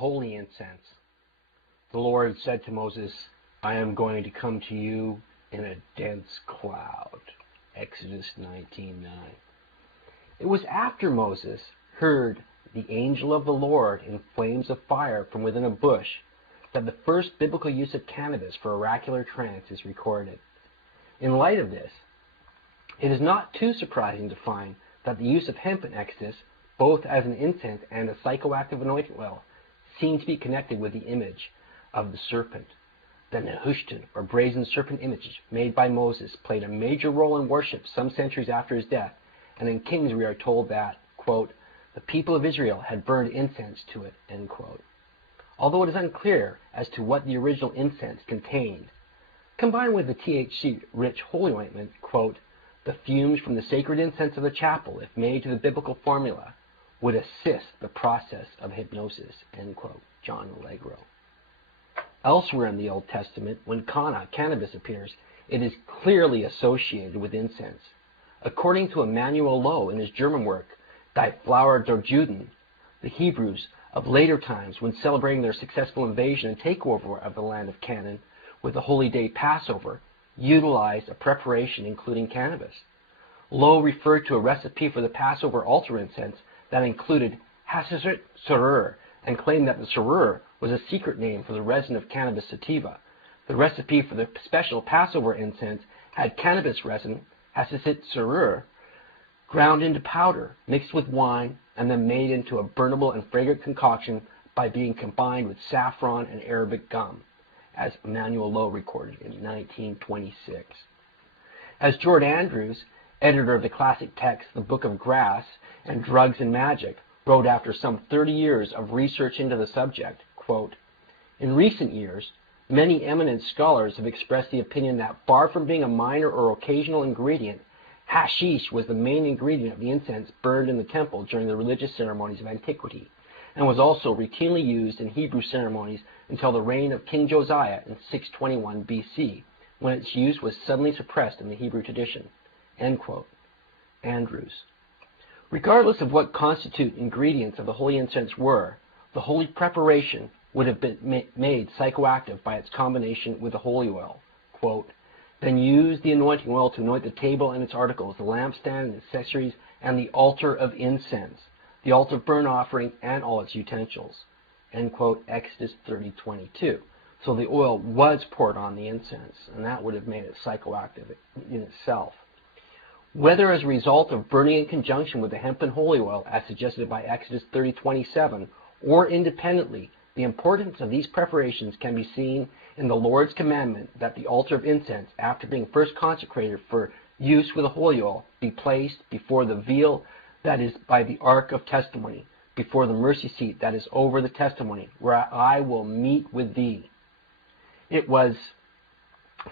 holy incense. The Lord said to Moses, I am going to come to you in a dense cloud. Exodus 19:9. It was after Moses heard the angel of the Lord in flames of fire from within a bush that the first biblical use of cannabis for oracular trance is recorded. In light of this, it is not too surprising to find that the use of hemp in Exodus, both as an incense and a psychoactive anointing oil, seem to be connected with the image of the serpent. The Nehushtan, or brazen serpent image made by Moses, played a major role in worship some centuries after his death, and in Kings we are told that, quote, the people of Israel had burned incense to it, end quote. Although it is unclear as to what the original incense contained, combined with the THC-rich holy ointment, quote, the fumes from the sacred incense of the chapel, if made to the biblical formula, would assist the process of hypnosis, end quote. John Allegro. Elsewhere in the Old Testament, when cannabis appears, it is clearly associated with incense. According to Emanuel Low in his German work, Die Flower der Juden, the Hebrews of later times, when celebrating their successful invasion and takeover of the land of Canaan with the holy day Passover, utilized a preparation including cannabis. Low referred to a recipe for the Passover altar incense that included hashishet sarur, and claimed that the sarur was a secret name for the resin of cannabis sativa. The recipe for the special Passover incense had cannabis resin, hashishet sarur, ground into powder, mixed with wine, and then made into a burnable and fragrant concoction by being combined with saffron and Arabic gum, as Emanuel Low recorded in 1926. As George Andrews, editor of the classic text The Book of Grass and Drugs and Magic, wrote after some 30 years of research into the subject, quote, in recent years, many eminent scholars have expressed the opinion that far from being a minor or occasional ingredient, hashish was the main ingredient of the incense burned in the temple during the religious ceremonies of antiquity, and was also routinely used in Hebrew ceremonies until the reign of King Josiah in 621 BC, when its use was suddenly suppressed in the Hebrew tradition. End quote. Andrews. Regardless of what constituent ingredients of the holy incense were, the holy preparation would have been made psychoactive by its combination with the holy oil. Quote, then use the anointing oil to anoint the table and its articles, the lampstand and accessories, and the altar of incense, the altar of burnt offering, and all its utensils. End quote, Exodus 30:22. So the oil was poured on the incense, and that would have made it psychoactive in itself. Whether as a result of burning in conjunction with the hemp and holy oil, as suggested by Exodus 30:27, or independently, the importance of these preparations can be seen in the Lord's commandment that the altar of incense, after being first consecrated for use with the holy oil, be placed before the veil that is by the ark of testimony, before the mercy seat that is over the testimony, where I will meet with thee. It was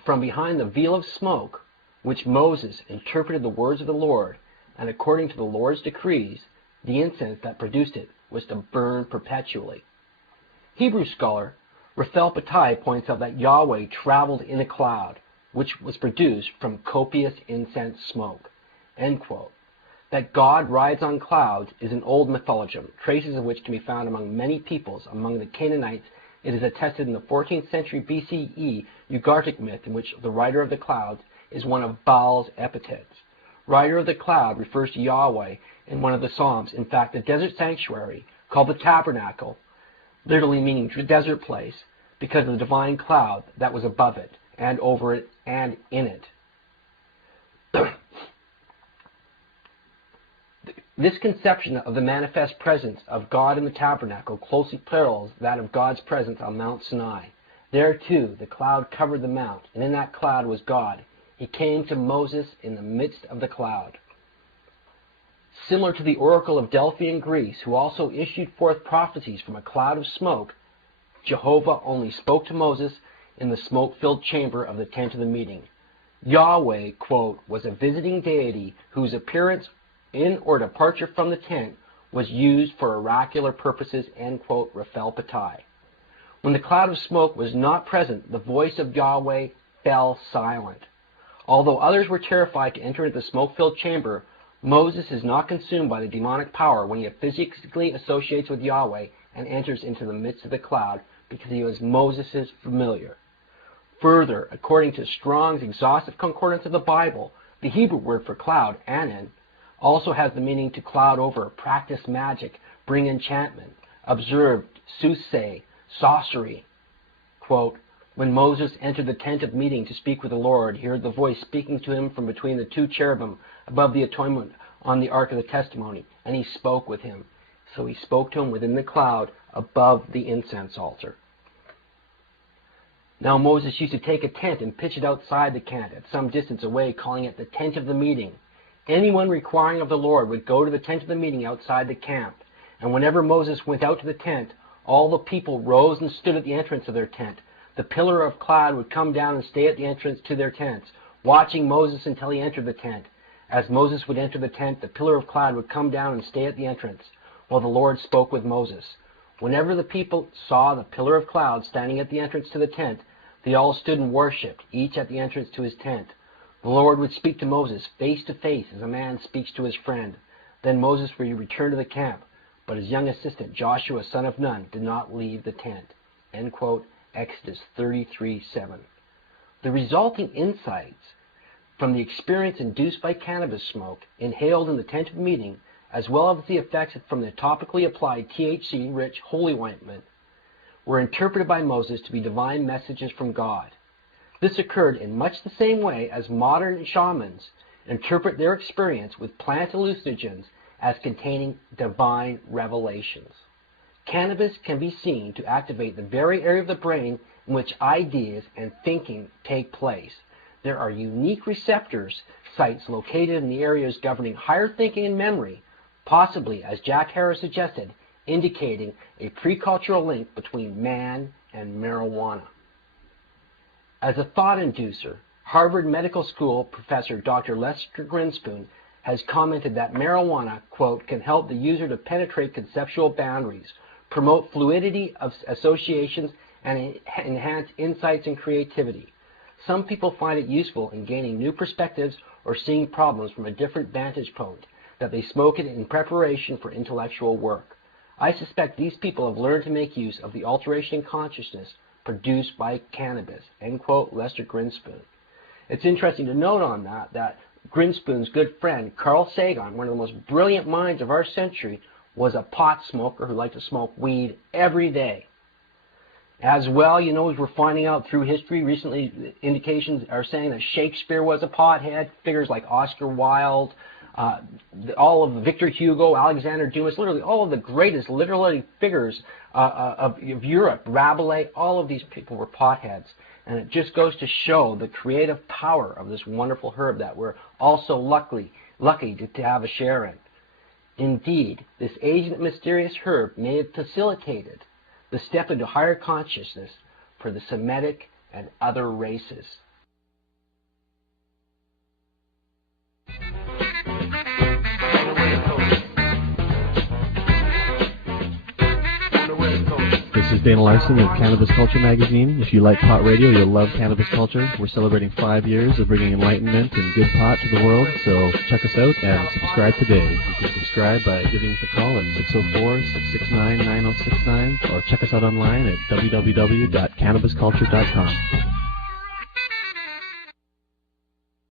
from behind the veil of smoke which Moses interpreted the words of the Lord, and according to the Lord's decrees, the incense that produced it was to burn perpetually. Hebrew scholar Raphael Patai points out that Yahweh traveled in a cloud, which was produced from copious incense smoke. End quote. That God rides on clouds is an old mythologism, traces of which can be found among many peoples. Among the Canaanites, it is attested in the 14th century BCE Ugaritic myth in which the rider of the clouds is one of Baal's epithets. Rider of the cloud refers to Yahweh in one of the Psalms. In fact, the desert sanctuary, called the tabernacle, literally meaning desert place, because of the divine cloud that was above it, and over it, and in it. This conception of the manifest presence of God in the tabernacle closely parallels that of God's presence on Mount Sinai. There, too, the cloud covered the mount, and in that cloud was God. He came to Moses in the midst of the cloud. Similar to the oracle of Delphi in Greece, who also issued forth prophecies from a cloud of smoke, Jehovah only spoke to Moses in the smoke-filled chamber of the tent of the meeting. Yahweh, quote, was a visiting deity whose appearance in or departure from the tent was used for oracular purposes, end quote, Raphael Patai. When the cloud of smoke was not present, the voice of Yahweh fell silent. Although others were terrified to enter into the smoke-filled chamber, Moses is not consumed by the demonic power when he physically associates with Yahweh and enters into the midst of the cloud, because he was Moses' familiar. Further, according to Strong's exhaustive concordance of the Bible, the Hebrew word for cloud, anan, also has the meaning to cloud over, practice magic, bring enchantment, observe, soothsay, sorcery. Quote, when Moses entered the tent of meeting to speak with the Lord, he heard the voice speaking to him from between the two cherubim above the atonement on the ark of the testimony, and he spoke with him. So he spoke to him within the cloud above the incense altar. Now Moses used to take a tent and pitch it outside the camp at some distance away, calling it the tent of the meeting. Anyone requiring of the Lord would go to the tent of the meeting outside the camp. And whenever Moses went out to the tent, all the people rose and stood at the entrance of their tent. The pillar of cloud would come down and stay at the entrance to their tents, watching Moses until he entered the tent. As Moses would enter the tent, the pillar of cloud would come down and stay at the entrance, while the Lord spoke with Moses. Whenever the people saw the pillar of cloud standing at the entrance to the tent, they all stood and worshipped, each at the entrance to his tent. The Lord would speak to Moses face to face as a man speaks to his friend. Then Moses would return to the camp, but his young assistant, Joshua, son of Nun, did not leave the tent. End quote, Exodus 33:7. The resulting insights from the experience induced by cannabis smoke inhaled in the tent of meeting, as well as the effects from the topically applied THC-rich holy ointment, were interpreted by Moses to be divine messages from God. This occurred in much the same way as modern shamans interpret their experience with plant hallucinogens as containing divine revelations. Cannabis can be seen to activate the very area of the brain in which ideas and thinking take place. There are unique receptors sites located in the areas governing higher thinking and memory, possibly, as Jack Harris suggested, indicating a pre-cultural link between man and marijuana. As a thought inducer, Harvard Medical School professor Dr. Lester Grinspoon has commented that marijuana, quote, can help the user to penetrate conceptual boundaries, promote fluidity of associations, and enhance insights and creativity. Some people find it useful in gaining new perspectives or seeing problems from a different vantage point, that they smoke it in preparation for intellectual work. I suspect these people have learned to make use of the alteration in consciousness produced by cannabis, end quote, Lester Grinspoon. It's interesting to note on that Grinspoon's good friend, Carl Sagan, one of the most brilliant minds of our century, was a pot smoker who liked to smoke weed every day. As well, you know, as we're finding out through history, recently indications are saying that Shakespeare was a pothead, figures like Oscar Wilde, all of Victor Hugo, Alexander Dumas, literally all of the greatest literary figures of Europe, Rabelais, all of these people were potheads. And it just goes to show the creative power of this wonderful herb that we're also lucky to have a share in. Indeed, this ancient mysterious herb may have facilitated the step into higher consciousness for the Semitic and other races. This is Dana Larson of Cannabis Culture magazine. If you like pot radio, you'll love Cannabis Culture. We're celebrating 5 years of bringing enlightenment and good pot to the world, so check us out and subscribe today. You can subscribe by giving us a call at 604-669-9069 or check us out online at www.cannabisculture.com.